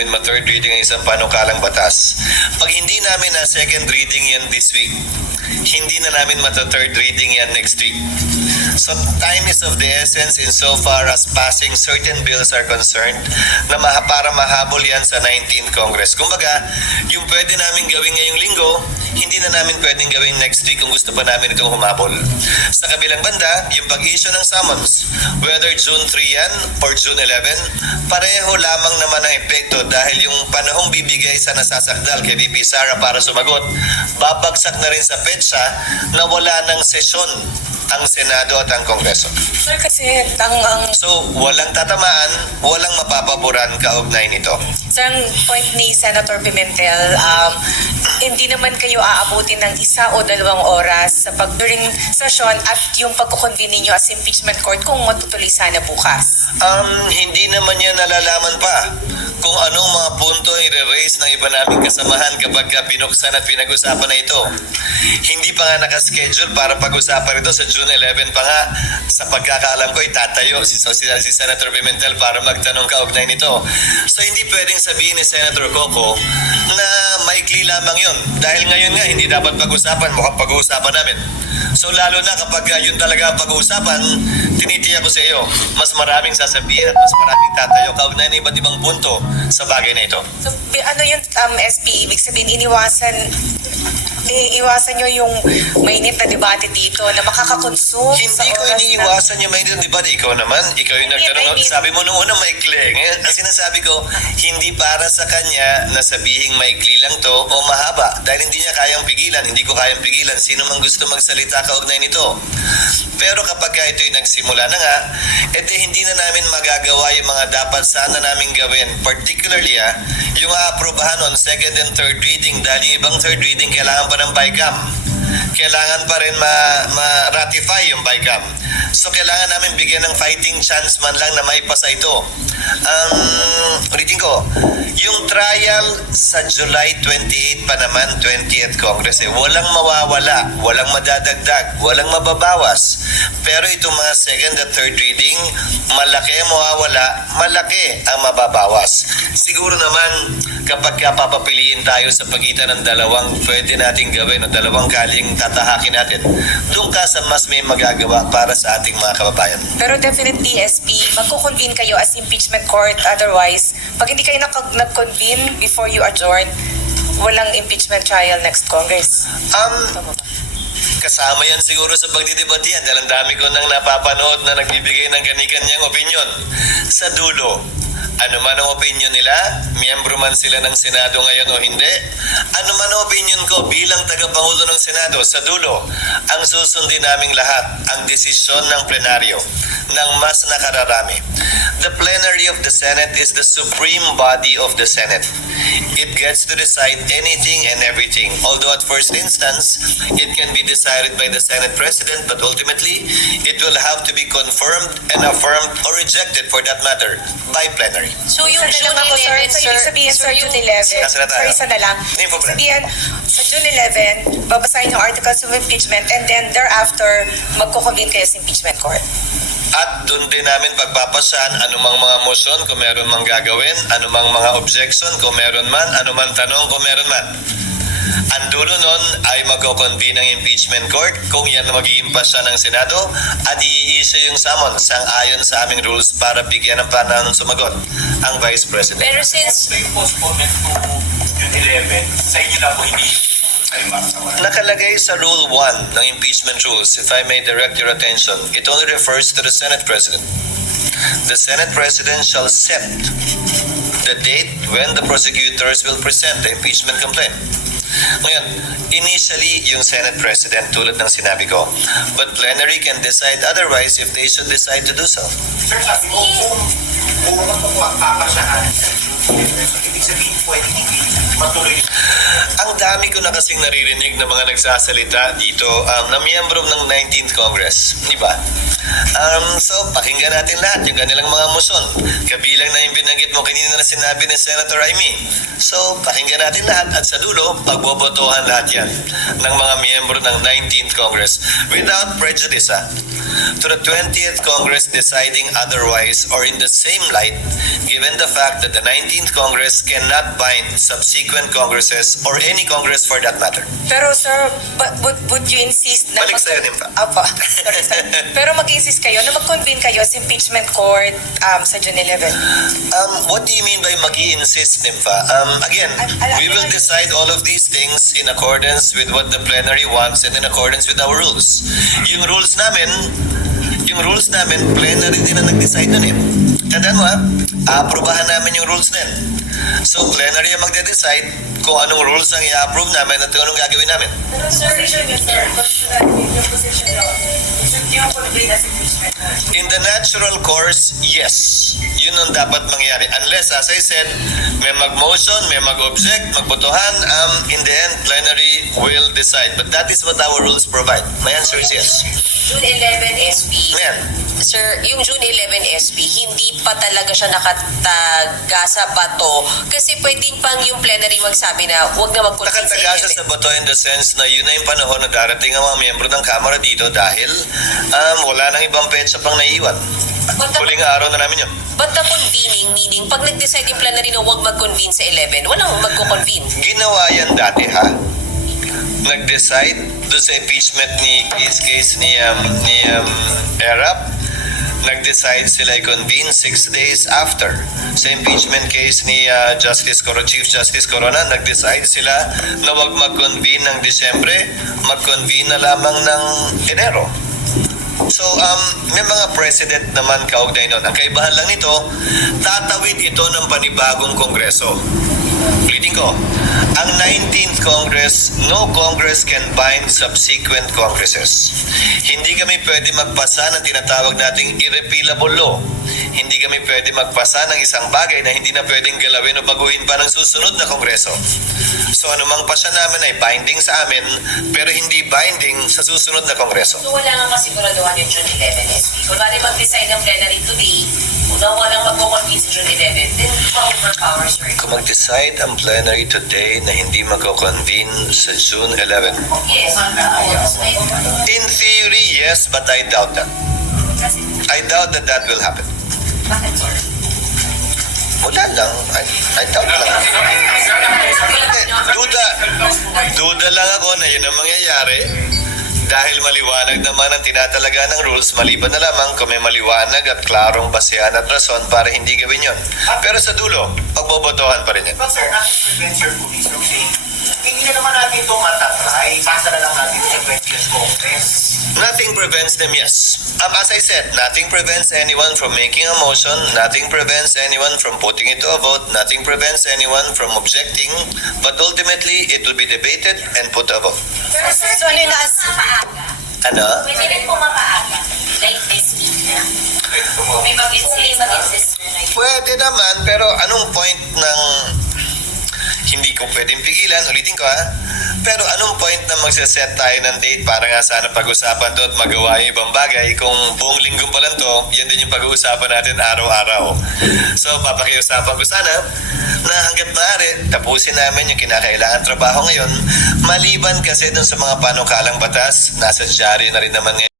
namin ma-third reading ang isang panukalang batas. Pag hindi namin na second reading yan this week, hindi na namin mata-third reading yan next week. So time is of the essence insofar as passing certain bills are concerned na para mahabol yan sa 19th Congress. Kumbaga, yung pwede namin gawin ngayong linggo, hindi na namin pwedeng gawin next week kung gusto pa namin itong humabol. Sa kabilang banda, yung pag-issue ng summons, whether June 3 yan or June 11, pareho lamang naman ang epekto dahil yung panahong bibigay sa nasasakdal kay VP Sara para sumagot, babagsak na rin sa petsa na wala ng sesyon ang Senado at ang Kongreso. Sir, kasi So, walang tatamaan, walang mapapaboran kaugnay nito. sir, ang point ni Senator Pimentel, hindi naman kayo aabutin ng 1 o 2 oras sa during session at yung pagkukonvene ninyo as impeachment court kung matutuloy sana bukas. Hindi naman yan nalalaman pa kung anong mga punto ay re-raise ng iba naming kasamahan kapag binuksan at pinag-usapan na ito. Hindi pa nga nakaschedule para pag-usapan ito sa June 11 pa nga. Sa pagkakaalam ko, itatayo si Senator Pimentel para magtanong kaugnay nito. So hindi pwedeng sabihin ni Senator Coco na maikli lamang yun. Dahil ngayon nga, hindi dapat pag-usapan, mukhang pag-uusapan namin. So lalo na kapag yun talaga ang pag-uusapan, tinitiyak ko sa iyo, mas maraming sasabihin at mas maraming tatayo kaugnay ng iba't ibang punto sa bagay na ito. So, ano yung SP? Ibig sabihin, iwasan nyo yung mainit na debate dito na makakakonsume sa Hindi ko oras iniiwasan yung mainit na debate. Ikaw naman, ikaw yung nagtanong. Sabi mo nung una maikli. Ngayon, ang sinasabi ko, hindi para sa kanya na sabihing maikli lang to o mahaba. Dahil hindi niya kayang pigilan, hindi ko kayang pigilan. Sino man gusto magsalita kaugnay nito. Pero kapag ito'y nagsimula na nga, hindi na namin magagawa yung mga dapat sana namin gawin. Particularly, yung aaprubahan on second and third reading. Dahil yung ibang third reading, kailangan pa ng BICAM. Kailangan pa rin ma-ratify yung BICAM. So, kailangan namin bigyan ng fighting chance man lang na maipasa ito. Ulitin ko, yung trial sa July 28 pa naman, 20th Congress, walang mawawala, walang madadagdag, walang mababawas. Pero itong mga second at third reading, malaki ang mawawala, malaki ang mababawas. Siguro naman, kapag papapiliin tayo sa pagitan ng dalawang pwede nating gawin o dalawang kaling tatahakin natin, doon ka sa mas may magagawa para sa ating mga kababayan. Pero definitely, SP, magkukonvene kayo as impeachment court. Otherwise, pag hindi kayo nag-convene before you adjourn, walang impeachment trial next Congress. Kasama yan siguro sa pagdidebate yan dahil ang dami ko nang napapanood na nagbibigay ng kani-kanyang opinion. Sa dulo, ano man ang opinion nila, miyembro man sila ng Senado ngayon o hindi, ano man ang opinion ko bilang tagapangulo ng Senado, sa dulo, ang susundin naming lahat, ang desisyon ng plenaryo ng mas nakararami. The plenary of the Senate is the supreme body of the Senate. It gets to decide anything and everything. Although at first instance, it can be decided by the Senate President, but ultimately, it will have to be confirmed and affirmed or rejected for that matter by plenary. So yung Sir, June lang ako, sir. So ibig sabihin sa June 11, Nasa na tayo? isa na lang. Hindi po, Brad. Sabihin, sa June 11, babasahin yung articles of impeachment and then thereafter, magkukonvene kayo sa impeachment court. At doon din namin pagpapasyan anumang mga motion kung meron mang gagawin, anumang mga objection kung meron man, anumang tanong kung meron man. Ang dulo nun ay magko-convene ng impeachment court kung yan magiging pasya ng Senado at i-issue yung summons sang ayon sa aming rules para bigyan ng panahon sumagot ang Vice President. Pero since So yung postponement to June 11, sa inyo na po hindi ay makasama. Nakalagay sa Rule 1 ng impeachment rules, if I may direct your attention, it only refers to the Senate President. The Senate President shall set the date when the prosecutors will present the impeachment complaint. Ngayon, initially, yung Senate President, tulad ng sinabi ko, but plenary can decide otherwise if they should decide to do so. Sir, sabi mo, kung magpapakasyahan, ibig sabihin pwede matuloy. Ang dami ko na kasing naririnig na mga nagsasalita dito na miyembro ng 19th Congress, di ba? So, pakinggan natin lahat yung kanilang mga motion. Kabilang na yung binanggit mo kanina na sinabi ni Senator Amy. So, pakinggan natin lahat at sa dulo, pagbobotohan lahat yan ng mga miyembro ng 19th Congress without prejudice. To the 20th Congress deciding otherwise or in the same light, given the fact that the 19th 19th Congress cannot bind subsequent Congresses or any Congress for that matter. Pero sir, would you insist na... Balik sa'yo, Nympha. Apo. Sorry, sir. Pero mag-insist kayo na mag-convene kayo sa impeachment court sa June 11? What do you mean by mag-i-insist, Nympha? Again, we will decide all of these things in accordance with what the plenary wants and in accordance with our rules. Yung rules namin, plenary din ang nag-decide nun eh. Tandaan mo aaprubahan namin yung rules din. So, plenary ang magde-decide kung anong rules ang i-approve namin at kung anong gagawin namin. Pero sir, yung position yung convene as impeachment court. In the natural course, yes. Yun ang dapat mangyari. Unless, as I said, may mag-motion, may mag-object, magbotohan, in the end, plenary will decide. But that is what our rules provide. My answer is yes. June 11 SP. Ayan. Sir, yung June 11 SP, hindi pa talaga siya nakataga sa bato kasi pwedeng pang yung plenary magsabi na huwag na mag-convene Nakataga siya sa bato in the sense na yun na yung panahon na darating ang mga miyembro ng Kamara dito dahil wala nang ibang petsa pang naiiwan. Huling araw na namin yun. But the convening, meaning pag nag-decide yung plenary na huwag mag-convene sa 11, walang magko-convene. Ginawa yan dati nag-decide doon sa impeachment ni case ni Erap. Nag-decide sila i-convene 6 days after. Sa impeachment case ni Chief Justice Corona, nag-decide sila na wag mag-convene ng Disyembre, mag-convene na lamang ng Enero. So, may mga precedent naman kaugnay nun. Ang kaibahan lang nito, tatawid ito ng panibagong kongreso. Ulitin ko, ang 19th Congress, no Congress can bind subsequent Congresses. Hindi kami pwede magpasa ng tinatawag nating irrepealable law. Hindi kami pwede magpasa ng isang bagay na hindi na pwedeng galawin o baguhin pa ng susunod na Kongreso. So anumang pasya namin ay binding sa amin, pero hindi binding sa susunod na Kongreso. So wala nga kasiguraduhan yung June 11 SP. Kung bali mag-decide ng plenary today, kung walang magko-convene sa June 11, then ma-overpower, sir. Kung mag-decide ang plenary today na hindi magko-convene sa June 11. Yes. In theory, yes, but I doubt that. I doubt that that will happen. Bakit, sir? Wala lang. I doubt lang. Duda lang ako na yun ang mangyayari dahil maliwanag naman ang tinatalaga ng rules, maliban na lamang kung may maliwanag at klarong basehan at rason para hindi gawin yun. Pero sa dulo, pagbobotohan pa rin yan. But sir, nothing prevents your police from saying, hindi na naman natin ito matatry, pasa na lang natin sa 20th Congress. Nothing prevents them, yes. As I said, nothing prevents anyone from making a motion, nothing prevents anyone from putting it to a vote, nothing prevents anyone from objecting, but ultimately, it will be debated and put to a vote. Pero sir, so ano yung maaga? Ano? Pwede rin po mapaaga. Like this week na. Kung may mag-insist. Pwede naman, pero anong point ng hindi ko pwedeng pigilan, ulitin ko pero anong point na magsaset tayo ng date para nga sana pag-usapan to at magawa yung ibang bagay kung buong linggo pa lang to, yan din yung pag-uusapan natin araw-araw. So, papakiusapan ko sana na hanggat maaari, tapusin namin yung kinakailangan trabaho ngayon, maliban kasi dun sa mga panukalang batas, nasa dyaryo na rin naman ngayon.